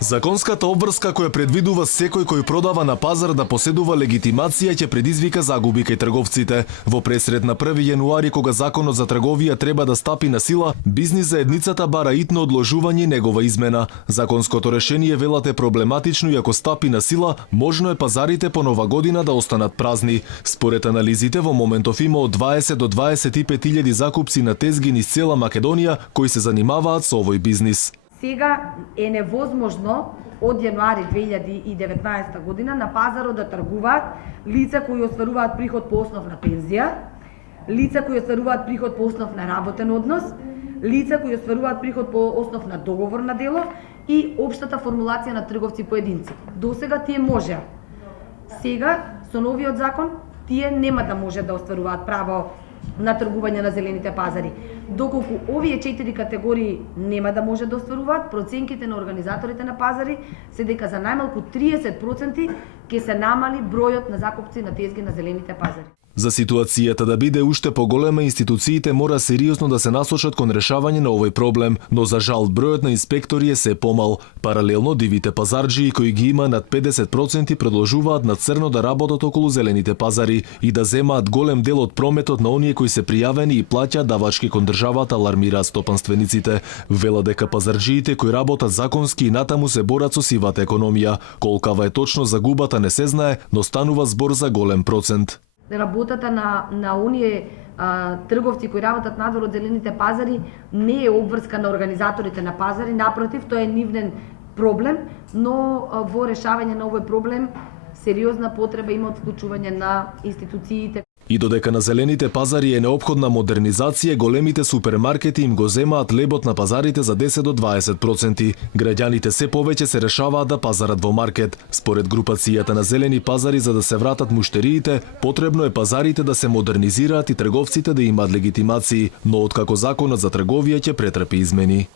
Законската обврска која предвидува секој кој продава на пазар да поседува легитимација ќе предизвика загуби кај трговците. Во пресред на 1 јануари кога законот за трговија треба да стапи на сила, бизнис заедницата бара итно одложување негова измена. Законското решение велате проблематично и ако стапи на сила, можно е пазарите по нова година да останат празни. Според анализите во моментов има од 20 до 25.000 закупци на тезги низ цела Македонија кои се занимаваат со овој бизнис. Сега е невозможно од јануари 2019 година на пазарот да тргуваат лица кои остваруваат приход по основ на пензија, лица кои остваруваат приход по основ на работен однос, лица кои остваруваат приход по основ на договор на дело и општата формулација на трговци поединци. Досега тие можеа. Сега со новиот закон тие нема да може да остваруваат право на тргување на зелените пазари. Доколку овие 4 категории нема да може да остваруваат, проценките на организаторите на пазари се дека за најмалку 30% ќе се намали бројот на закупци на тезги на зелените пазари. За ситуацијата да биде уште поголема, институциите мора сериозно да се насочат кон решавање на овој проблем, но за жал бројот на инспектори е се помал. Паралелно, дивите пазарџии кои ги има над 50% продолжуваат на црно да работат околу зелените пазари и да земаат голем дел од прометот на оние кои се пријавени и плаќаат давачки кон државата, алармираат стопанствениците. Вела дека пазарџиите кои работат законски и натаму се борат со сивата економија. Колкава е точно загубата не се знае, но станува збор за голем процент. Работата на оние трговци кои работат надвор од зелените пазари не е обврска на организаторите на пазари, напротив, тоа е нивнен проблем, но во решавање на овој проблем сериозна потреба има од вклучување на институциите. И додека на зелените пазари е неопходна модернизација, големите супермаркети им го земаат лебот на пазарите за 10 до 20%. Граѓаните се повеќе се решаваат да пазарат во маркет. Според групацијата на зелени пазари, за да се вратат муштериите, потребно е пазарите да се модернизираат и трговците да имаат легитимации, но откако законот за трговија ќе претрпи измени.